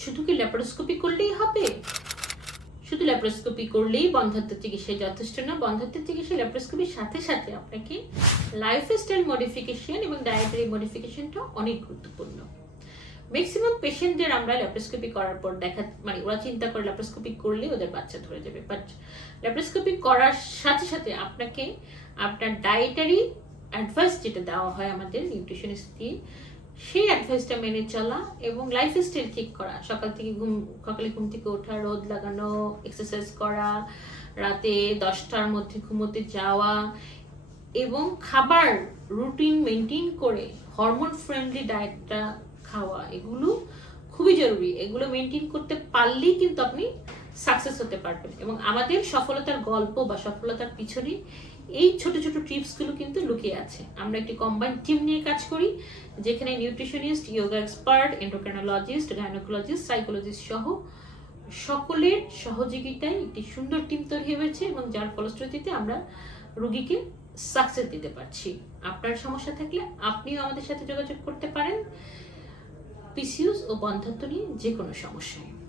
শুধু কি ল্যাপারোস্কোপি করলেই হবে? শুধু ল্যাপারোস্কোপি করলেই বন্ধাত্ম চিকিৎসা যথেষ্ট না, বন্ধাত্ম চিকিৎসা ল্যাপারোস্কোপির সাথে সাথে আপনাকে লাইফস্টাইল মডিফিকেশন এবং ডায়েটারি মডিফিকেশনটা অনেক গুরুত্বপূর্ণ। ম্যাক্সিমাম পেশেন্টদের আমরা ল্যাপারোস্কোপি করার পর দেখা মানে ওরা চিন্তা করে ল্যাপারোস্কোপি করলে ওদের বাচ্চা ধরে যাবে। বাট ল্যাপারোস্কোপি করার সাথে সাথে আপনাকে আপনার ডায়েটারি অ্যাডভাইস যেটা দেওয়া হয় আমাদের নিউট্রিশনিস্ট দিয়ে সেই অ্যাডভাইসটা মেনে চলা এবং লাইফস্টাইল ঠিক করা। সকাল থেকে ঘুম, সকালে ঘুম থেকে ওঠা, রোদ লাগানো এক্সারসাইজ করা, রাতে দশটার মধ্যে ঘুমোতে যাওয়া এবং খাবার রুটিন মেনটেন করে হরমোন ফ্রেন্ডলি ডায়েটটা খাওয়া, এগুলো খুবই জরুরি। এগুলো মেনটেন করতে পারলেই কিন্তু আপনি সাকসেস হতে পারবেন। এবং আমাদের সফলতার গল্প বা সফলতার পিছনে এই ছোট ছোট টিপসগুলো কিন্তু লুকিয়ে আছে। আমরা একটি কম্বাইন্ড টিম নিয়ে কাজ করি, যেখানে nutritionist yoga expert endocrinologist gynaecologist psychologist সহ সকলের সহযোগিতায় একটি সুন্দর টিম তৈরি হয়েছে এবং যার ফলশ্রুতিতে আমরা রুগীকে সাকসেস দিতে পারছি। আপনার সমস্যা থাকলে আপনিও আমাদের সাথে যোগাযোগ করতে পারেন। পিসিউস ও বন্ধাত্ম নিয়ে যে কোনো সমস্যায়।